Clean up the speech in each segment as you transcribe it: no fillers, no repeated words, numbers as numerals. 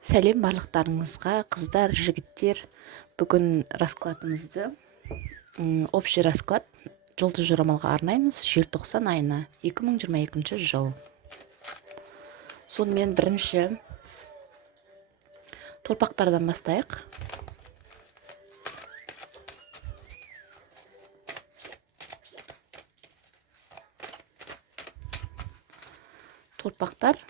Сәлем барлықтарыңызға, қыздар, жігіттер. Бүгін раскладымызды, общий расклад жұлдыз жорамалға арнаймыз желтоқсан айына 2022 жыл. Сонымен бірінші торпақтардан бастайық. Торпақтар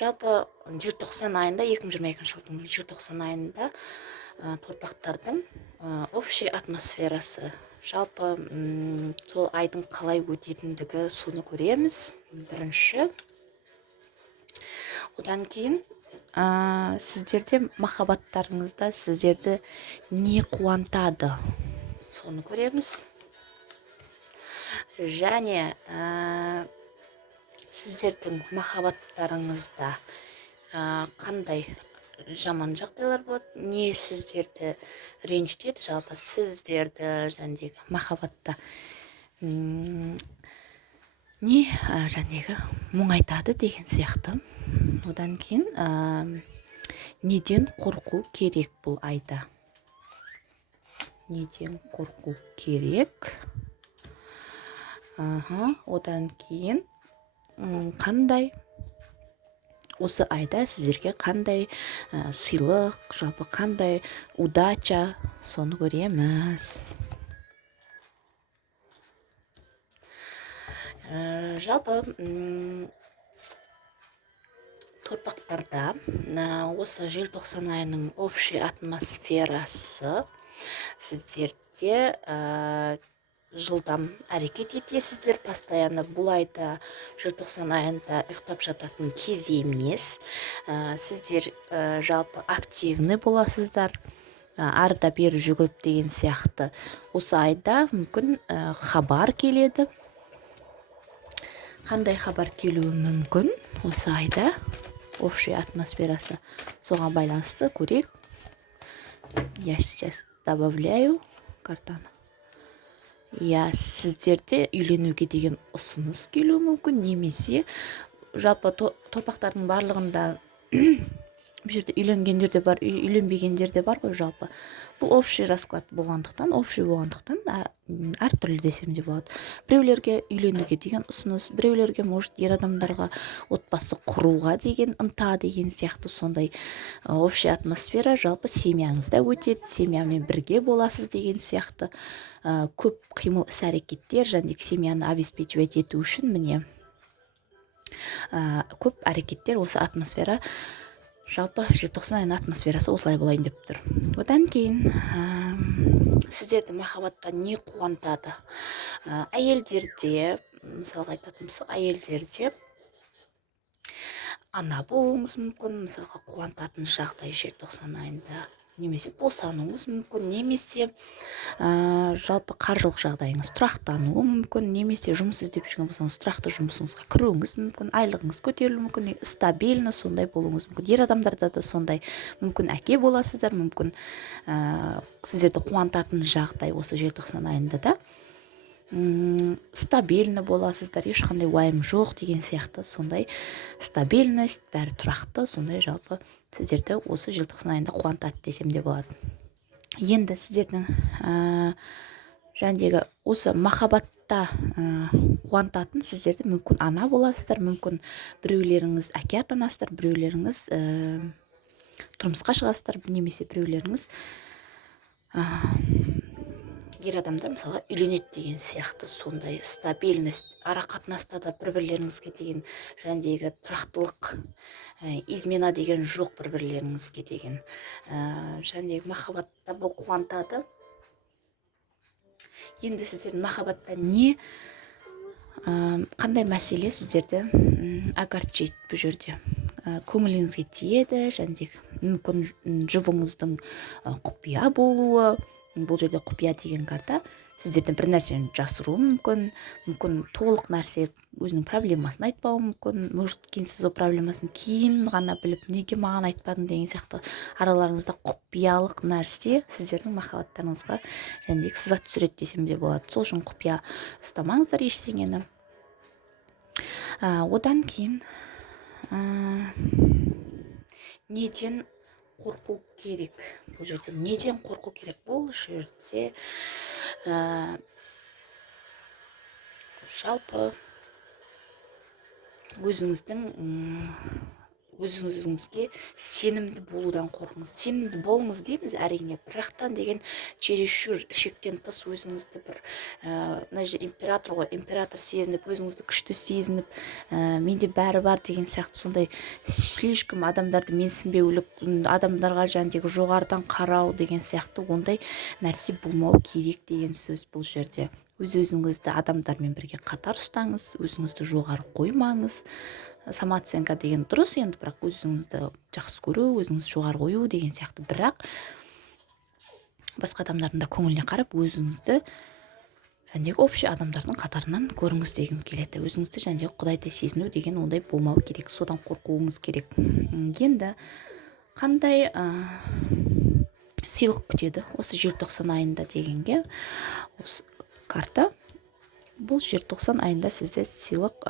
жалпы желтоқсан айында 2022 жылдың желтоқсан айында торпақтардың общий атмосферасы, жалпы сол айдың қалай өтетіндігі соны көреміз. Бірінші. Одан кейін сіздерде махаббаттарыңызда сіздерді не қуантады, соны көреміз. Және сіздердің махаббаттарыңызда қандай жаман жағдайлар болады, не сіздерді ренжітеді, жалпы сіздерді жәндегі махаббатта не жәндегі мұңайтады деген сияқты. Одан кейін неден қорқу керек бұл айда? Неден қорқу керек? Одан кейін қандай осы айда сіздерге қандай сыйлық, жалпы қандай удача, соны көреміз. Жалпы торпақтарда осы желтоқсан айының общий атмосферасы, сіздерде жылдам әрекет етесіздер, постоянно. Бұл айда желтоқсан айында ұйықтап жататын кез емес. Сіздер жалпы активны боласыздар, арда бері жүгіріп деген сияқты. Осы айда мүмкін хабар келеді. Қандай хабар келуі мүмкін осы айда? Общий атмосферасы соған байланысты көрейік. Я сейчас добавляю картаны. Сіздерде үйленуге деген ұсыныс келуі мүмкін, немесе жалпы торпақтардың барлығында бұл жерде үйленгендер де бар, үйленбегендер де бар ғой. Жалпы бұл общий расклад болғандықтан, әртүрлі десем де болады. Біреулерге үйленуге деген ұсыныс, біреулерге может ер адамдарға отбасы құруға деген ынта деген сияқты сондай общий атмосфера жалпы семьяңызда өтеді, семьямен бірге боласыз деген сияқты көп қимыл іс-әрекеттер, және семьяны обеспечивать ету үшін міне көп әрекеттер, осы атмосфера. Жалпы желтоқсан айының атмосферасы осылай болайын деп тұр. Одан кейін сіздерді махаббатта не қуантады? Әйелдерде, мысалға айтатын болсақ, әйелдерде ана болуыңыз мүмкін, мысалға қуантатын жағдай желтоқсан айында, немесе босануыңыз мүмкін, немесе жалпы қаржылық жағдайыңыз тұрақтануы мүмкін, немесе жұмыс іздеп жүрген болсаңыз тұрақты жұмысыңызға кіруіңіз мүмкін, айлығыңыз көтерілуі мүмкін, стабильно сондай болуыңыз мүмкін. Ер адамдарда да сондай мүмкін, әке боласыздар, мүмкін сіздерді қуантатын жағдай осы желтоқсан айында да стабильно боласыздар, ешқандай уайым жоқ деген сияқты, сондай стабильность, бәрі тұрақты, сондай жалпы сіздерді осы желтоқсан айында қуантады десем де болады. Енді сіздердің жәндегі осы махаббатта қуантатын сіздерді мүмкін ана боласыздар, мүмкін біреулеріңіз әке атанасыздар, біреулеріңіз тұрмысқа шығасыздар, немесе біреулеріңіз ер адамдар мысалға үйленеді деген сияқты, сондай стабильность, ара қатынаста да бір-бірлеріңізге деген жәндегі тұрақтылық, измена деген жоқ бір-бірлеріңізге деген жәндегі махаббатта бұл қуантады. Енді сіздердің махаббатта не қандай мәселе сіздерді огорчить бұл жерде? Көңіліңізге тиеді, жәндегі мүмкін жұбыңыздың құпия болуы. Бұл жерде құпия деген карта сіздерден бір нәрсені жасыруы мүмкін толық нәрсе өзінің проблемасын айтпауы мүмкін, может кейін сіз о проблемасын кейін ғана біліп, неге маған айтпадың деген сияқты араларыңызда құпиялық нәрсе сіздердің махаббаттарыңызға жәндегі сызат түсіреді десем де болады. Сол үшін құпия ұстамаңыздар ештеңені. Одан кейін неден қорқу керек бұл жерде? Неден қорқу керек бұл жерде? Жалпы өзіңізге сенімді болудан қорқыңыз. Сенімді болыңыз дейміз әрине, бірақтан деген чересшур шектен тыс өзіңізді бір мына жерде император ғой, император сезініп, өзіңізді күшті сезініп, менде бәрі бар деген сияқты сондай слишком адамдарды менсінбеулік, адамдарға жоғарыдан қарау деген сияқты ондай нәрсе болмау керек деген сөз бұл жерде. Өзіңізді адамдармен бірге қатар ұстаңыз, өзіңізді жоғары қоймаңыз. Самооценка деген дұрыс енді, бірақ өзіңізді жақсы көру, өзіңізді жоғары қою деген сияқты, бірақ басқа адамдардың да көңіліне қарап өзіңізді общий адамдардың қатарынан көріңіз дегім келеді. Өзіңізді құдайдай сезіну деген ондай болмау керек, содан қорқуыңыз керек. Енді қандай сыйлық күтеді осы желтоқсан айында дегенге, осы карта бұл желтоқсан айында сізде сыйлық,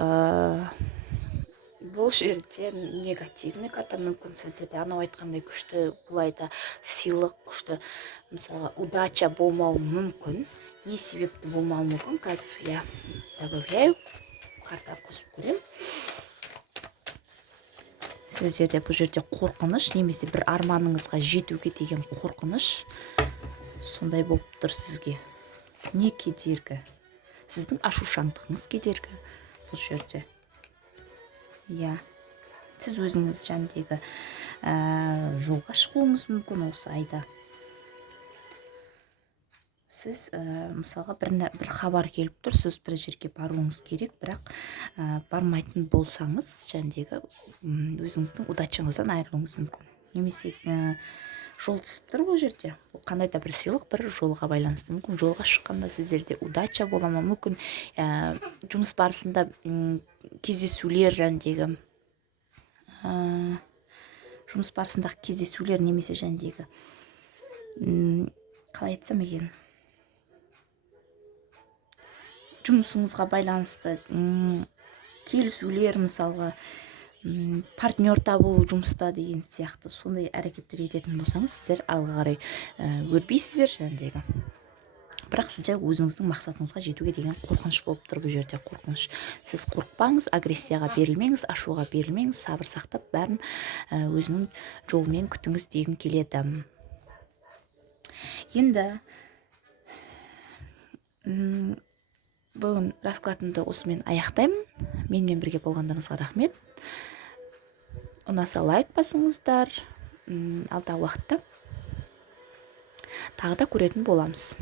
бұл жерде негативный карта, мүмкін сіздерде анау айтқандай күшті, бұл айда сыйлық күшті, мысалы удача болмау мүмкін. Не себепті болмау мүмкін? Қазір я добавляю, карта қосып көрем. Сіздерде бұл жерде қорқыныш, немесе бір арманыңызға жетуге деген қорқыныш сондай болып тұр сізге. Не кедергі? Сіздің ашушаңдығыңыз кедергі бұл жерде. Сіз өзіңіз жолға шығуыңыз мүмкін осы айда. Сіз мысалға бір хабар келіп тұр, сіз бір жерге баруыңыз керек, бірақ бармайтын болсаңыз, өзіңіздің удачаңыздан айырылуыңыз мүмкін. Немесе жол түсіп тұр бұл жерде. Бұл қандай да бір сыйлық бір жолға байланысты. Мүмкін жолға шыққанда сіздерде удача бола ма, мүмкін жұмыс барысында кездесулер жұмыс барысындағы кездесулер, немесе қалай айтсам екен, жұмысыңызға байланысты келісулер, мысалға партнер табу жұмыста деген сияқты сондай әрекеттер ететін болсаңыз, сіздер алға қарай өрбейсіздер бірақ сізде өзіңіздің мақсатыңызға жетуге деген қорқыныш болып тұр бұл жерде. Қорқыныш. Сіз қорықпаңыз, агрессияға берілмеңіз, ашуға берілмеңіз, сабыр сақтап бәрін өзінің жолымен күтіңіз дегім келеді. Енді бүгін раскладымды осымен аяқтаймын. Менімен бірге болғандарыңызға рахмет. Ұнаса лайк басыңыздар. Алдағы уақытта тағы да көретін боламыз.